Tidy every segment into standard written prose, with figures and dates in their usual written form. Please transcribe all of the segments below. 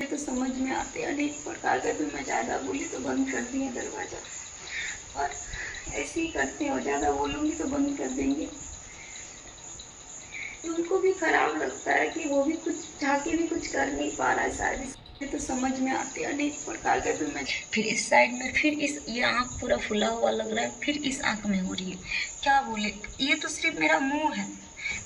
तो समझ में आते अनेक प्रकार का, भी मैं ज़्यादा बोली तो बंद कर दिए दरवाज़ा, और ऐसे ही करते हो, ज़्यादा बोलूँगी तो बंद कर देंगे। उनको भी खराब लगता है कि वो भी कुछ चाह के भी कुछ कर नहीं पा रहा है शायद, तो समझ में आते अनेक प्रकार के, भी मैं फिर इस साइड में, फिर इस ये आँख पूरा फुला हुआ लग रहा है, फिर इस आँख में हो रही है। क्या बोले, ये तो सिर्फ मेरा मुंह है,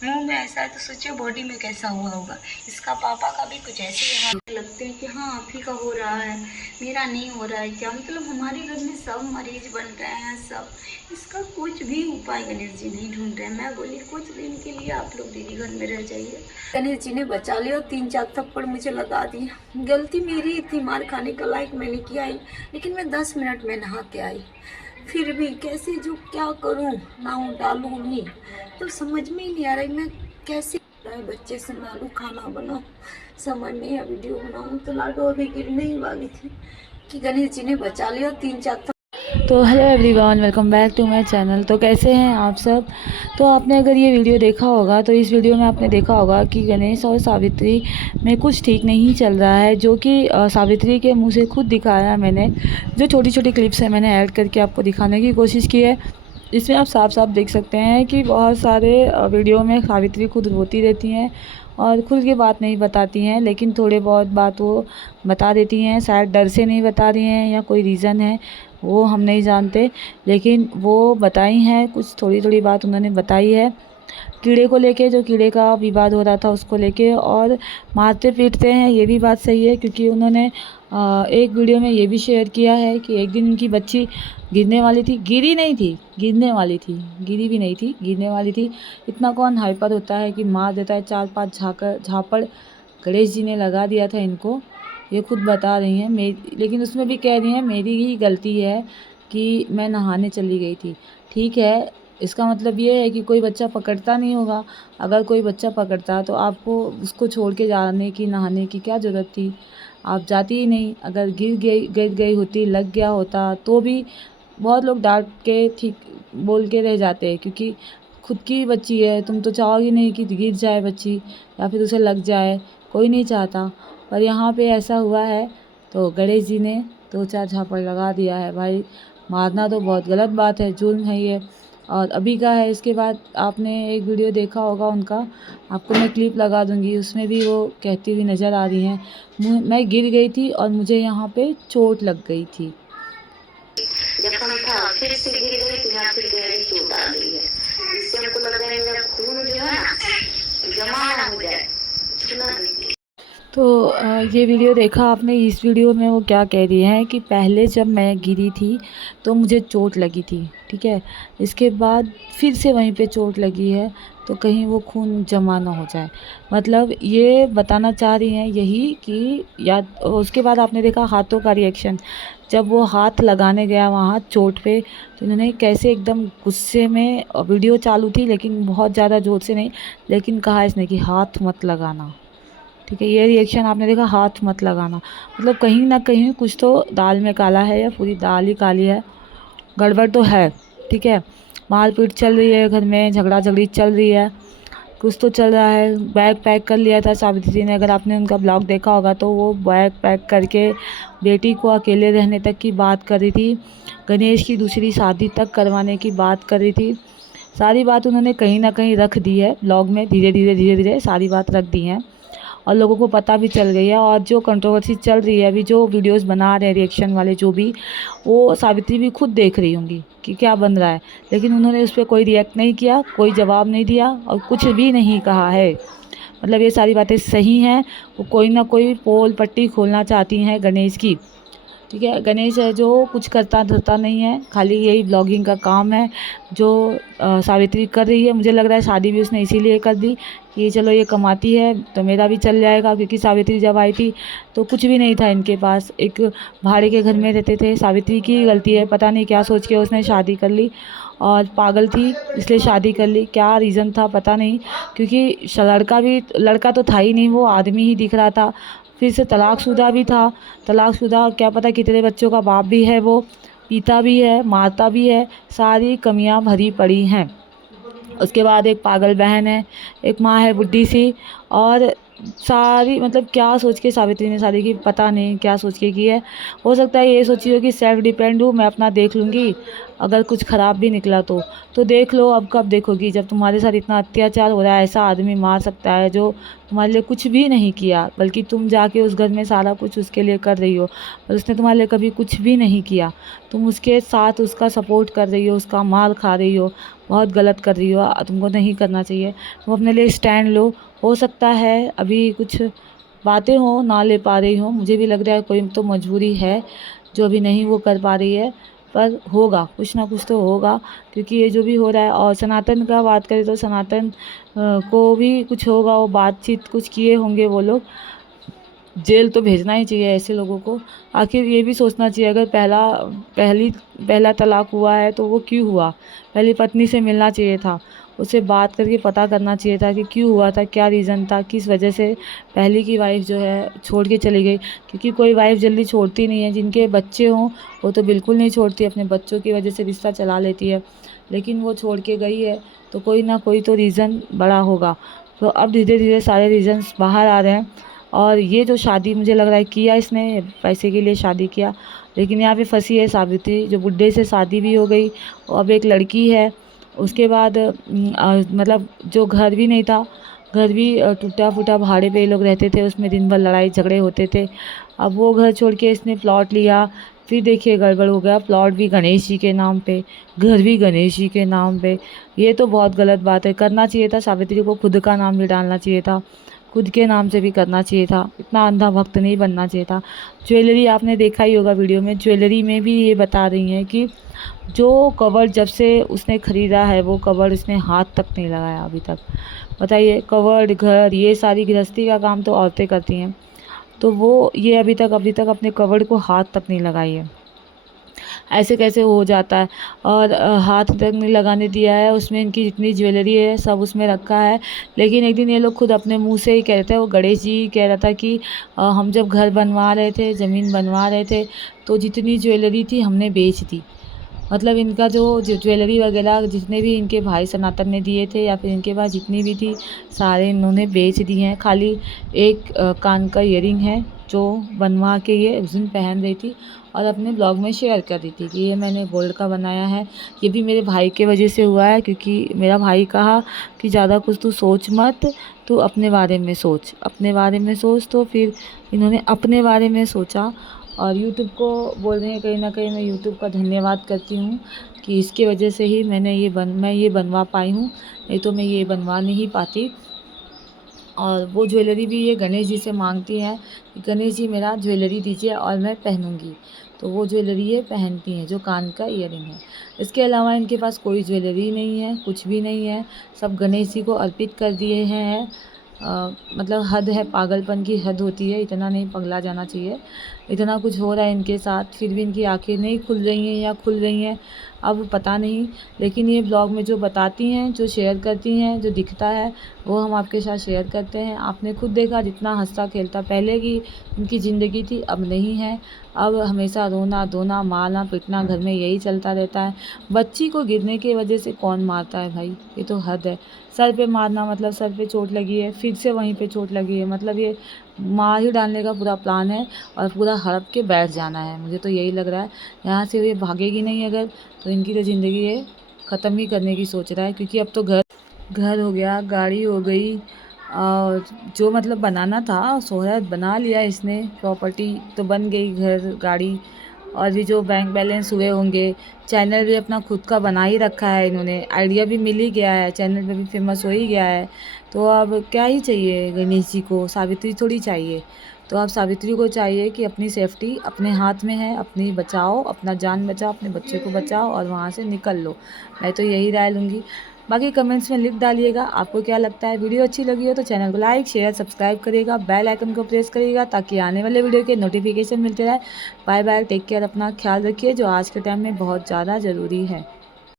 मुंह में ऐसा है तो सोचिए बॉडी में कैसा हुआ होगा। इसका पापा का भी कुछ ऐसे ही हाथ लगते हैं कि हाँ आप ही का हो रहा है, मेरा नहीं हो रहा है क्या। मतलब हमारे घर में सब मरीज बन रहे हैं सब, इसका कुछ भी उपाय गणेश जी नहीं ढूंढ रहे हैं। मैं बोली कुछ दिन के लिए आप लोग दीदी घर में रह जाइए। गणेश जी ने बचा लिया, 3-4 थप्पड़ मुझे लगा दिए। गलती मेरी थी, मार खाने का लायक मैंने किया ही, लेकिन मैं 10 मिनट में नहा के आई। फिर भी कैसे जो क्या करूं, नाऊं डालूं नहीं, तो समझ में ही नहीं आ रही मैं कैसे बच्चे से आलू खाना बनाऊं, समझ नहीं है। वीडियो बनाऊं तो लाडो अभी गिरने ही वाली थी कि गणेश जी ने बचा लिया 3-4। तो hello everyone, welcome back to my channel. तो कैसे हैं आप सब। तो आपने अगर ये वीडियो देखा होगा तो इस वीडियो में आपने देखा होगा कि गणेश और सावित्री में कुछ ठीक नहीं चल रहा है, जो कि सावित्री के मुंह से खुद दिखाया मैंने। जो छोटी छोटी क्लिप्स है मैंने ऐड करके आपको दिखाने की कोशिश की है। इसमें आप साफ साफ देख सकते हैं कि बहुत सारे वीडियो में सावित्री खुद रोती रहती हैं और खुल के बात नहीं बताती हैं, लेकिन थोड़े बहुत बात वो बता देती हैं। शायद डर से नहीं बता रही हैं या कोई रीज़न है, वो हम नहीं जानते, लेकिन वो बताई हैं। कुछ थोड़ी थोड़ी बात उन्होंने बताई है कीड़े को लेके, जो कीड़े का विवाद हो रहा था उसको लेके। और मारते पीटते हैं, ये भी बात सही है, क्योंकि उन्होंने एक वीडियो में ये भी शेयर किया है कि एक दिन उनकी बच्ची गिरने वाली थी, गिरी नहीं थी, गिरने वाली थी, गिरी भी नहीं थी, गिरने वाली थी। इतना कौन हाइपर होता है कि मार देता है। 4-5 झापड़ गणेश जी ने लगा दिया था इनको, ये खुद बता रही हैं। लेकिन उसमें भी कह रही हैं मेरी ही गलती है कि मैं नहाने चली गई थी। ठीक है, इसका मतलब ये है कि कोई बच्चा पकड़ता नहीं होगा। अगर कोई बच्चा पकड़ता तो आपको उसको छोड़ के जाने की, नहाने की क्या ज़रूरत थी। आप जाती ही नहीं। अगर गिर गई होती, लग गया होता तो भी बहुत लोग डांट के ठीक बोल के रह जाते हैं, क्योंकि खुद की बच्ची है। तुम तो चाहोगी नहीं कि गिर जाए बच्ची या फिर उसे लग जाए, कोई नहीं चाहता। पर यहाँ पे ऐसा हुआ है तो गणेश जी ने 2-4 झापड़ लगा दिया है। भाई मारना तो बहुत गलत बात है, जुल्म है ये। और अभी का है, इसके बाद आपने एक वीडियो देखा होगा उनका, आपको मैं क्लिप लगा दूंगी, उसमें भी वो कहती हुई नज़र आ रही हैं मैं गिर गई थी और मुझे यहाँ पे चोट लग गई थी। जख्म था, फिर से गिर गई तो यहाँ फिर गहरी चोट आ गई है, जिससे हमको लग रहा है मेरा खून जो है ना जमा ना हो जाए, सुना दीजिए। तो ये वीडियो देखा आपने। इस वीडियो में वो क्या कह रही हैं कि पहले जब मैं गिरी थी तो मुझे चोट लगी थी, ठीक है, इसके बाद फिर से वहीं पे चोट लगी है, तो कहीं वो खून जमा ना हो जाए। मतलब ये बताना चाह रही हैं यही कि, या उसके बाद आपने देखा हाथों का रिएक्शन, जब वो हाथ लगाने गया वहाँ चोट पे, तो इन्होंने कैसे एकदम गुस्से में, वीडियो चालू थी लेकिन बहुत ज़्यादा ज़ोर से नहीं, लेकिन कहा इसने कि हाथ मत लगाना, ठीक है। ये रिएक्शन आपने देखा, हाथ मत लगाना। मतलब कहीं ना कहीं कुछ तो दाल में काला है, या पूरी दाल ही काली है, गड़बड़ तो है, ठीक है। मारपीट चल रही है घर में, झगड़ा झगड़ी चल रही है, कुछ तो चल रहा है। बैग पैक कर लिया था सावित्री ने, अगर आपने उनका ब्लॉग देखा होगा तो वो बैग पैक करके बेटी को अकेले रहने तक की बात कर रही थी, गणेश की दूसरी शादी तक करवाने की बात कर रही थी। सारी बात उन्होंने कहीं ना कहीं रख दी है ब्लॉग में, धीरे धीरे सारी बात रख दी हैं और लोगों को पता भी चल गई है। और जो कंट्रोवर्सी चल रही है अभी, जो वीडियोस बना रहे हैं रिएक्शन वाले जो भी, वो सावित्री भी खुद देख रही होंगी कि क्या बन रहा है, लेकिन उन्होंने उस पर कोई रिएक्ट नहीं किया, कोई जवाब नहीं दिया और कुछ भी नहीं कहा है। मतलब ये सारी बातें सही हैं, वो कोई ना कोई पोल पट्टी खोलना चाहती हैं गणेश की, ठीक है। गणेश है जो कुछ करता धरता नहीं है, खाली यही ब्लॉगिंग का काम है जो सावित्री कर रही है। मुझे लग रहा है शादी भी उसने इसीलिए कर दी कि चलो ये कमाती है तो मेरा भी चल जाएगा, क्योंकि सावित्री जब आई थी तो कुछ भी नहीं था इनके पास, एक भाड़े के घर में रहते थे। सावित्री की गलती है, पता नहीं क्या सोच के उसने शादी कर ली, और पागल थी इसलिए शादी कर ली, क्या रीज़न था पता नहीं, क्योंकि लड़का तो था ही नहीं, वो आदमी ही दिख रहा था। फिर से तलाकशुदा भी था, तलाकशुदा क्या पता कितने बच्चों का बाप भी है, वो पीता भी है, मारता भी है, सारी कमियां भरी पड़ी हैं। उसके बाद एक पागल बहन है, एक माँ है बुढ़ी सी, और सारी मतलब क्या सोच के सावित्री ने शादी की, पता नहीं क्या सोच के की है। हो सकता है ये सोची हो कि सेल्फ डिपेंड हूँ, मैं अपना देख लूँगी, अगर कुछ ख़राब भी निकला तो देख लो। अब कब देखोगी, जब तुम्हारे साथ इतना अत्याचार हो रहा है। ऐसा आदमी मार सकता है जो तुम्हारे लिए कुछ भी नहीं किया, बल्कि तुम जाके उस घर में सारा कुछ उसके लिए कर रही हो, पर उसने तुम्हारे लिए कभी कुछ भी नहीं किया। तुम उसके साथ उसका सपोर्ट कर रही हो, उसका माल खा रही हो, बहुत गलत कर रही हो। तुमको नहीं करना चाहिए। तुम अपने लिए स्टैंड लो। हो सकता है अभी कुछ बातें हो ना ले पा रही हो, मुझे भी लग रहा है कोई तो मजबूरी है जो अभी नहीं वो कर पा रही है, पर होगा कुछ ना कुछ तो होगा, क्योंकि ये जो भी हो रहा है। और सनातन का बात करें तो सनातन को भी कुछ होगा, वो बातचीत कुछ किए होंगे वो लोग। जेल तो भेजना ही चाहिए ऐसे लोगों को। आखिर ये भी सोचना चाहिए, अगर पहला तलाक हुआ है तो वो क्यों हुआ। पहली पत्नी से मिलना चाहिए था, उससे बात करके पता करना चाहिए था कि क्यों हुआ था, क्या रीज़न था, किस वजह से पहली की वाइफ जो है छोड़ के चली गई। क्योंकि कोई वाइफ जल्दी छोड़ती नहीं है, जिनके बच्चे हों वो तो बिल्कुल नहीं छोड़ती, अपने बच्चों की वजह से रिश्ता चला लेती है। लेकिन वो छोड़ के गई है तो कोई ना कोई तो रीज़न बड़ा होगा। तो अब धीरे धीरे सारे रीज़न्स बाहर आ रहे हैं। और ये जो शादी मुझे लग रहा है किया इसने पैसे के लिए शादी किया, लेकिन यहाँ पे फंसी है सावित्री, जो बुड्ढे से शादी भी हो गई और अब एक लड़की है। उसके बाद मतलब जो घर भी नहीं था, घर भी टूटा फूटा भाड़े पे ये लोग रहते थे, उसमें दिन भर लड़ाई झगड़े होते थे। अब वो घर छोड़ के इसने प्लॉट लिया, फिर देखिए गड़बड़ हो गया। प्लॉट भी गणेश जी के नाम पे, घर भी गणेश जी के नाम पे। ये तो बहुत गलत बात है। करना चाहिए था सावित्री को खुद का नाम भी डालना चाहिए था, खुद के नाम से भी करना चाहिए था, इतना अंधा भक्त नहीं बनना चाहिए था। ज्वेलरी आपने देखा ही होगा वीडियो में, ज्वेलरी में भी ये बता रही हैं कि जो कवर जब से उसने ख़रीदा है वो कवर उसने हाथ तक नहीं लगाया अभी तक। बताइए, कवर, घर, ये सारी गृहस्थी का काम तो औरतें करती हैं, तो वो ये अभी तक अपने कवर को हाथ तक नहीं लगाई है। ऐसे कैसे हो जाता है। और हाथ तक नहीं लगाने दिया है, उसमें इनकी जितनी ज्वेलरी है सब उसमें रखा है। लेकिन एक दिन ये लोग खुद अपने मुंह से ही कह रहे थे, वो गणेश जी कह रहा था कि हम जब घर बनवा रहे थे, ज़मीन बनवा रहे थे, तो जितनी ज्वेलरी थी हमने बेच दी। मतलब इनका जो ज्वेलरी वगैरह जितने भी इनके भाई सनातन ने दिए थे या फिर इनके पास जितनी भी थी, सारे इन्होंने बेच दिए हैं। खाली एक कान का ईयरिंग है जो बनवा के ये उस दिन पहन रही थी और अपने ब्लॉग में शेयर कर रही थी कि ये मैंने गोल्ड का बनाया है। ये भी मेरे भाई के वजह से हुआ है, क्योंकि मेरा भाई कहा कि ज़्यादा कुछ तू सोच मत, तू अपने बारे में सोच, अपने बारे में सोच। तो फिर इन्होंने अपने बारे में सोचा और यूट्यूब को बोल रहे हैं, कहीं ना कहीं मैं यूट्यूब का धन्यवाद करती हूँ कि इसके वजह से ही मैं ये बनवा पाई हूँ, नहीं तो मैं ये बनवा नहीं पाती। और वो ज्वेलरी भी ये गणेश जी से मांगती हैं कि गणेश जी मेरा ज्वेलरी दीजिए और मैं पहनूंगी, तो वो ज्वेलरी ये पहनती हैं जो कान का ईयरिंग है। इसके अलावा इनके पास कोई ज्वेलरी नहीं है, कुछ भी नहीं है, सब गणेश जी को अर्पित कर दिए हैं। मतलब हद है, पागलपन की हद होती है, इतना नहीं पगला जाना चाहिए। इतना कुछ हो रहा है इनके साथ, फिर भी इनकी आंखें नहीं खुल रही हैं या खुल रही हैं, अब पता नहीं। लेकिन ये ब्लॉग में जो बताती हैं, जो शेयर करती हैं, जो दिखता है वो हम आपके साथ शेयर करते हैं। आपने खुद देखा जितना हंसता खेलता पहले की इनकी ज़िंदगी थी, अब नहीं है। अब हमेशा रोना धोना, मारना पीटना घर में यही चलता रहता है। बच्ची को गिरने की वजह से कौन मारता है भाई, ये तो हद है। सर पे मारना, मतलब सर पे चोट लगी है फिर से वहीं पे चोट लगी है, मतलब ये मार ही डालने का पूरा प्लान है और पूरा हड़प के बैठ जाना है। मुझे तो यही लग रहा है, यहाँ से ये भागेगी नहीं अगर, तो इनकी तो ज़िंदगी ये ख़त्म ही करने की सोच रहा है। क्योंकि अब तो घर हो गया, गाड़ी हो गई, और जो मतलब बनाना था शोहरत बना लिया इसने, प्रॉपर्टी तो बन गई, घर गाड़ी, और भी जो बैंक बैलेंस हुए होंगे। चैनल भी अपना खुद का बना ही रखा है इन्होंने, आइडिया भी मिल ही गया है, चैनल पे भी फेमस हो ही गया है। तो अब क्या ही चाहिए गणेश जी को, सावित्री थोड़ी चाहिए। तो अब सावित्री को चाहिए कि अपनी सेफ्टी अपने हाथ में है, अपनी बचाओ, अपना जान बचाओ, अपने बच्चे को बचाओ और वहाँ से निकल लो। मैं तो यही राय लूँगी। बाकी कमेंट्स में लिख डालिएगा आपको क्या लगता है। वीडियो अच्छी लगी हो तो चैनल को लाइक शेयर सब्सक्राइब करिएगा, बेल आइकन को प्रेस करिएगा ताकि आने वाले वीडियो के नोटिफिकेशन मिलते रहे। बाय बाय, टेक केयर, अपना ख्याल रखिए, जो आज के टाइम में बहुत ज़्यादा ज़रूरी है।